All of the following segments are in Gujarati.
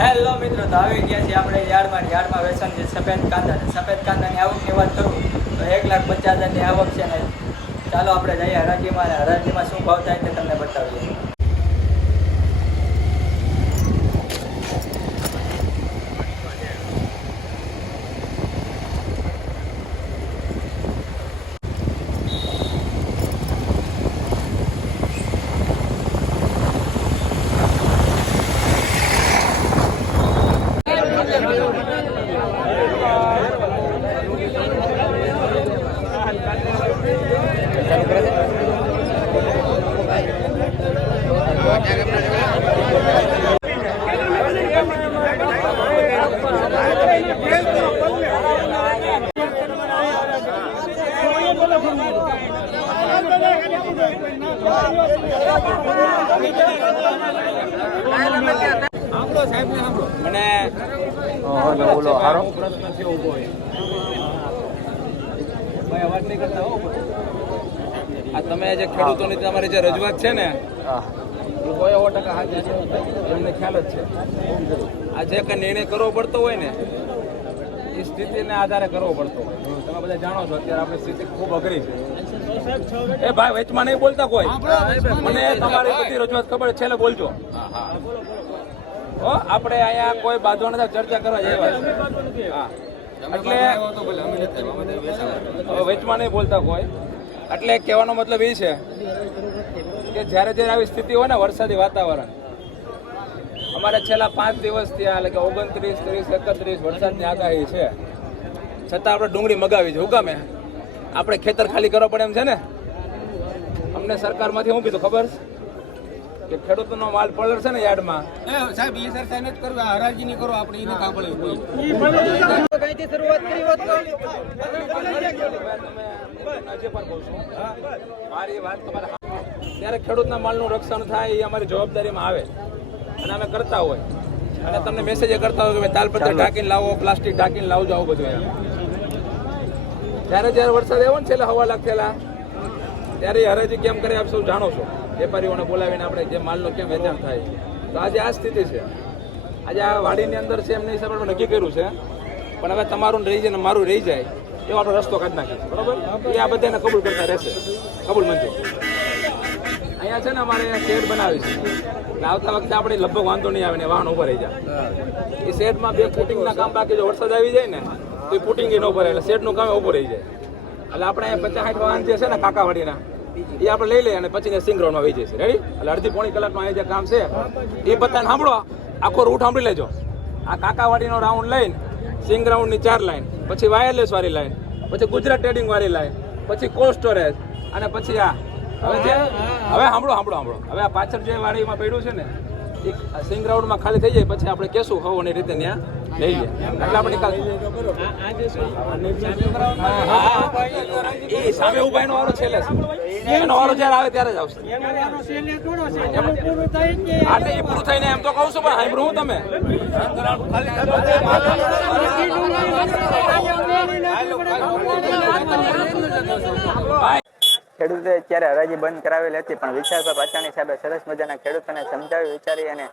હેલો મિત્રો, તો આવી ગયા છીએ આપણે યાર્ડમાં. યાર્ડમાં વેચાણ છે સફેદ કાંદા. છે સફેદ કાંદાની આવકની વાત કરું, તો એક લાખ પચાસ હજારની આવક છે ને ચાલો આપણે જઈએ. હરાજીમાં હરાજીમાં શું ભાવ થાય તે તમને બતાવીએ. ઓલો હારો. પ્રશ્ન છે ઊભો એ. ભાઈ અવાજ નહીં કરતા આ તમે જે ખેડૂતોની તમારી જે રજૂઆત છે ને કોઈ સો ટકા હાજર છે. એમને ખ્યાલ જ છે. આ જે કઈ નિર્ણય કરવો પડતો હોય ને એ સ્થિતિને આધારે કરવો પડતો તમે બધા જાણો છો અત્યારે આપણી સ્થિતિ ખૂબ અઘરી છે. એ ભાઈ વેચમાં નહીં બોલતા કોઈ. મને તમારી બધી રજૂઆત ખબર છે, છેલ્લે બોલજો. હો. આપણે અહીંયા કોઈ બાંધવા નથી ચર્ચા કરવા જેવા હા. એટલે હવે વચમાં નહીં બોલતા કોઈ. એટલે કહેવાનો મતલબ એ છે કે જ્યારે જ્યારે આવી સ્થિતિ હોય ને વરસાદી વાતાવરણ અમારે છેલ્લા પાંચ દિવસથી આ એટલે કે ઓગણત્રીસ ત્રીસ એકત્રીસ વરસાદની આગાહી છે. છતાં આપણે ડુંગળી મગાવી છે હુકામે આપણે ખેતર ખાલી કરવા પડે એમ છે ને? અમને સરકારમાંથી શું કીધું ખબર? છે કે ખેડૂતોનો માલ પડર છે ને યાર્ડમાં? સાહેબ એ સર સાહેબ નથી કરવું હરાજી નહીં કરો આપણે એને કાપડે કોઈ આજે પણ કહું છું મારી વાત તમારે ત્યારે ખેડૂતના માલનું રક્ષણ થાય એ અમારી જવાબદારીમાં આવે. અને અમે કરતા હોય. અને તમને મેસેજ કરતા હોય કે તાલપત્ર ઢાંકીને લાવો પ્લાસ્ટિક ઢાંકીને લાવજો આવું બધું ત્યારે જ્યારે વરસાદ આવ્યો ને છેલ્લા હવા લાગેલા થયેલા ત્યારે એ હરાજી કેમ કરે આપ સૌ જાણો છો? વેપારીઓને બોલાવીને આપણે જે માલનો કેમ વેચાણ થાય. તો આજે આ સ્થિતિ છે. આજે આ વાડીની અંદર છે એમની હિસાબે નક્કી કર્યું છે. પણ હવે તમારું રહી જાય ને મારું રહી જાય, એવો આપણો રસ્તો કાઢી નાખીએ બરાબર? એ આ બધાને કબૂલ કરતા રહેશે. કબૂલ મંજૂર. અહીંયા છે ને અમારે શેડ બનાવી છે. આવતા વખતે આપણે લગભગ વાંધો નહીં આવે ને વાહન ઊભા રહી જાય. એ શેડમાં બે ફૂટિંગના કામ બાકી જો વરસાદ આવી જાય ને, તો એ ફૂટિંગ ન ભરે એટલે શેડનું કામ ઊભું રહી જાય. એટલે આપણે પચાસ સાઠ વાહન જે છે ને કાકાવાડીના એ આપણે લઈ લઈએ અને પછી સિંગ રાઉન્ડમાં વહી જશે રેડી એટલે અડધી પોણી કલાકમાં અહીં જે કામ છે, એ બધાને સાંભળો. આખો રૂટ સાંભળી લેજો. આ કાકાવાડીનો રાઉન્ડ લઈને સિંગ રાઉન્ડની ચાર લાઈન પછી વાયરલેસ વાળી લાઈન પછી ગુજરાત ટ્રેડિંગ વાળી લાઈન પછી કોલ્ડ સ્ટોરેજ અને પછી આ. હવે જે હવે સાંભળો સાંભળો સાંભળો. હવે આ પાછળ જે વાડીમાં પડ્યું છે ને એ સિંગ ગ્રાઉન્ડમાં ખાલી થઈ જાય, પછી આપણે કેશું હવાની રીતે ત્યાં ત્યારે ખેડૂતે અત્યારે હરાજી બંધ કરાવેલી હતી, પણ વિશાલભાઈ પાચાણી સાહેબે સરસ મજાના ખેડૂતોને સમજાવી વિચારી અને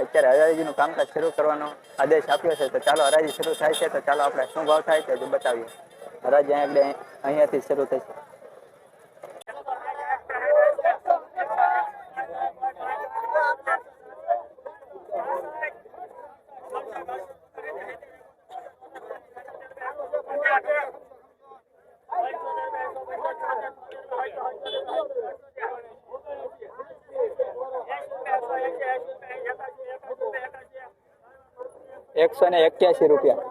અત્યારે હરાજીનું કામકાજ શરૂ કરવાનો આદેશ આપ્યો છે, તો ચાલો હરાજી શરૂ થાય છે, તો ચાલો આપણે શું ભાવ થાય છે બતાવીએ. હરાજી અહીંયા અહીંયાથી શરૂ થશે. એકસો ને એક્યાસી રૂપિયા.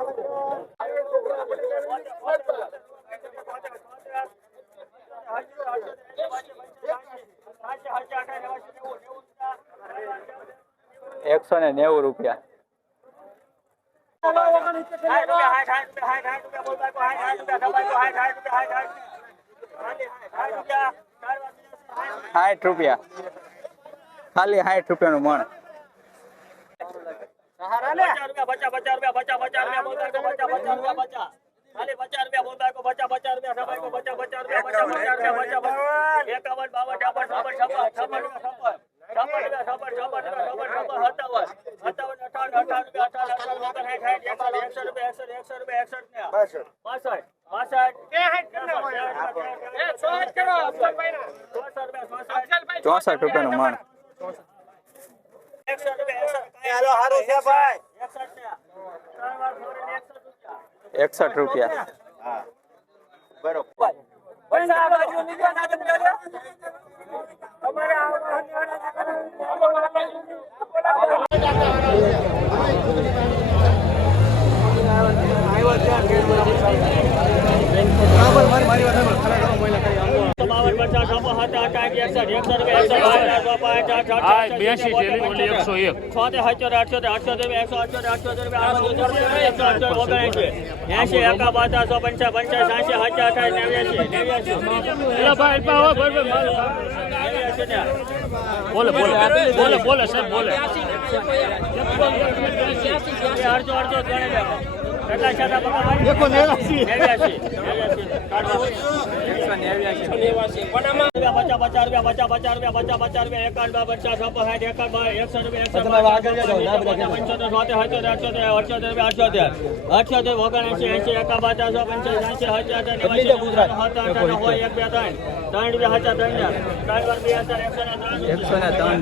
એકસો ને નેવું રૂપિયા. સાઠ રૂપિયા. ખાલી સાઠ રૂપિયાનું મણ. ચોસઠ રૂપિયાનું મણ એકસઠ રૂપિયા, એકસઠ. હાલો, હારું છે ભાઈ. એકસઠ રૂપિયા. બરોબર? તમારે બાવન પચાસ છપ્પન સાત આઠ આઠ એકસઠ એકસઠ રૂપિયા એકસઠ બાવન ચોપન આઠ આઠ આઠ આ બ્યાસી થેલી ઓલી એકસો એક. છોતેર અઠ્યોતેર અઠ્યોતેર અઠ્યોતેર એકસો અઠ્યોતેર અઠ્યોતેર રૂપિયા એકસો અઠ્યોતેર ઓગણએંશી એંશી એકા બાતા સો પંચા પંચા સાંસી હાચા અઠાવીસ નેવ્યાસી નેવ્યાસી બોલે બોલે બોલે બોલે સાહેબ બોલે. અડધો અડધો ગણી લે કેટલા છાતા પકડવા નેવ્યાસી. પચાસ પચાસ રૂપિયા બચા પચાસ રૂપિયા બચા પચાસ રૂપિયા એકાવન બાર પચાસ એકાવન બાય એકસો રૂપિયા એકસો પંચોતેર સોતેર અઠ્યોતેર અઠ્યોતેર અઠ્યોતેર રૂપિયા અઠ્યોતેર અઠ્યોતેર ઓગણએંશી એસી એકા પંચાસ એંશી હજાર ત્રણ રૂપિયા. હજાર ત્રણ ત્રણ વાર બે હજાર એકસો ને ત્રણ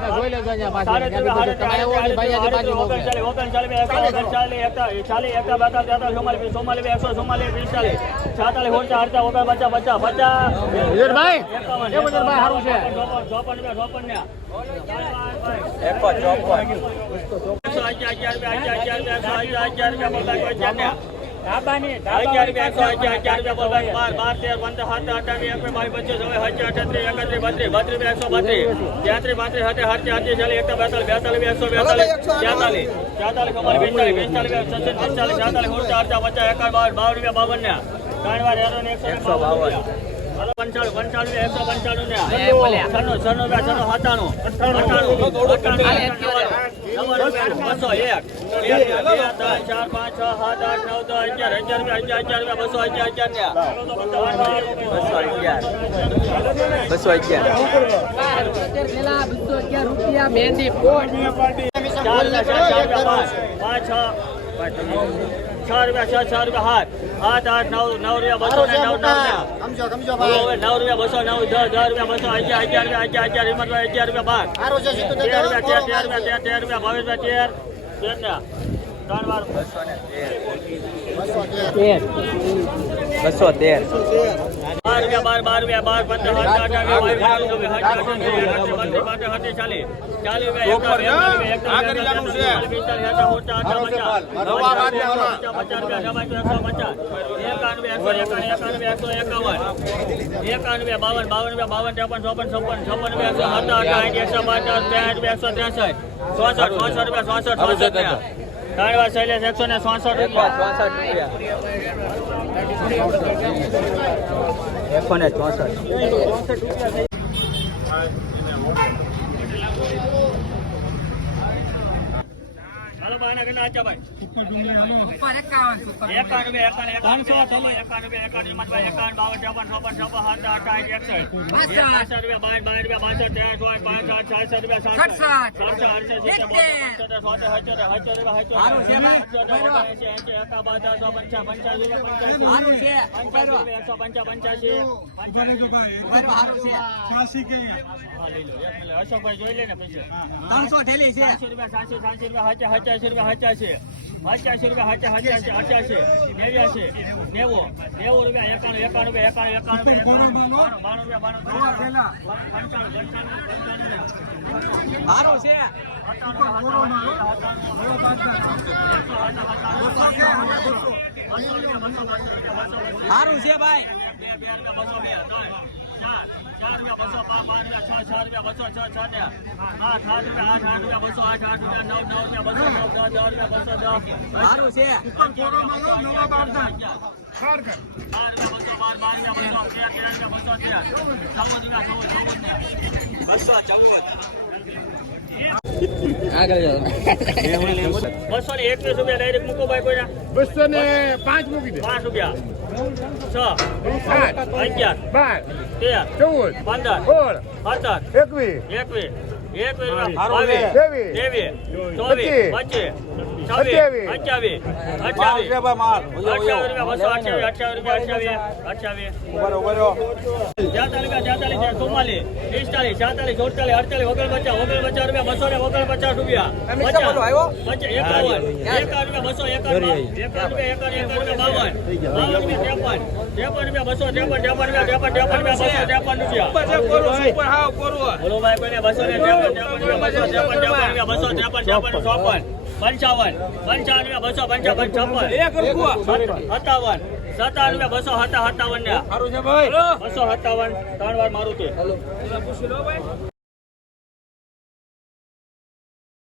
એકસો ને ત્રણ રૂપિયા એકસો ને અગિયાર રૂપિયા અગિયાર એકસો અગિયાર એકસો રૂપિયા એકસો એકવીસ એકવીસ રૂપિયા એકસો ચોવીસ ચોવીસ હજાર હજાર અઠ્યાત્રીસ એકો ચોપન એકસો બાવન. પંચાણું પંચાણું એકસો પંચાણું ને છન્નું છન્નું બે છન્નું સત્તાણું અઠ્ઠાણું અઠ્ઠાણું બસો એક એક, બે, ત્રણ, ચાર પાંચ છ સાત આઠ નવ દસ અગિયાર અગિયાર રૂપિયા અગિયાર અગિયાર રૂપિયા બસો અગિયાર અગિયાર ને બસો અગિયાર બસો અગિયાર મહેંદી ચાર રૂપિયા પાંચ. પાંચ છ. છ રૂપિયા છ છ રૂપિયા હાથ આઠ આઠ નવ નવ રૂપિયા બસો ને નવ નવ નવ રૂપિયા બસો નવ દસ દસ રૂપિયા બસો અગિયાર અગિયાર રૂપિયા અગિયાર અગિયાર હિંમતભાઈ અગિયાર રૂપિયા બાર તેર રૂપિયા તેર તેર રૂપિયા તેર તેર રૂપિયા ભાવેશભાઈ તેર તેર ને ત્રણ વાર બસો ને તેર બસો તેર બાર રૂપિયા બાર બાર રૂપિયા બાર પંદર ડબાઈ એકસો એકાનવે બાવન બાવન રૂપિયા બાવન ત્રેપન ચોપન છપ્પન છપ્પન રૂપિયા એકસો સત્તર એકસો બેસો એકસો ત્રેસઠ ચોસઠ ચોસઠ રૂપિયા ચોસઠ ચોસઠ રૂપિયા ત્રણ વાર શૈલેષ એકસો ને ચોસઠ રૂપિયા. એકસો ને ચોસઠ કેટલા આચ્યા ભાઈ એકાવન રૂપિયા એકાવન એકાવન રૂપિયા એકાવન હિંમતભાઈ રૂપિયા હાચા છે રૂપિયા બાસઠ ત્રેસઠ ચોવીસ પાંચ આઠ છાસઠ રૂપિયા પંચાસી પંચાસી પંચાસી પંચાસી હચાસી નેવ્યાસી નેવું નેવું રૂપિયા એકાણું એકાણું રૂપિયા એકાણું એકાણું બાણું રૂપિયા બાણું પંચાણું છે સારું છે ભાઈ બે બે રૂપિયા બસો બે ચાર ચાર રૂપિયા બસો પાંચ પાંચ રૂપિયા છ છ રૂપિયા બસો છ છ ને આઠ આઠ રૂપિયા આઠ આઠ રૂપિયા બસો આઠ આઠ રૂપિયા નવ નવ રૂપિયા બસો નવ દસ દસ રૂપિયા બસો દસ સારું છે. અગિયાર રૂપિયા બસો અગિયાર બાર રૂપિયા બસો બાર બાર બાર રૂપિયા બસો તેર તેર રૂપિયા બસો તેર ચૌદ રૂપિયા ચૌદ ને બસો ને એકવીસ રૂપિયા ડાયરેક્ટ મૂકો ભાઈ કોઈના. બસો ને પાંચ મૂકી દે. પાંચ રૂપિયા. છ સાત અગિયાર બાર તેર ચૌદ પંદર સોળ સત્તર એકવીસ એકવીસ એકવીસ ચોવીસ પચીસ રૂપિયા બસો ત્રેપન ત્રેપન રૂપિયા બસો ત્રેપન ત્રેપન ચોપન. પંચાવન. પંચાવન બસો પંચાવન છપ્પન. સત્તાવન. રૂપિયા બસો હતા સત્તાવન ને બસો સત્તાવન. ત્રણ વાર મારું તે.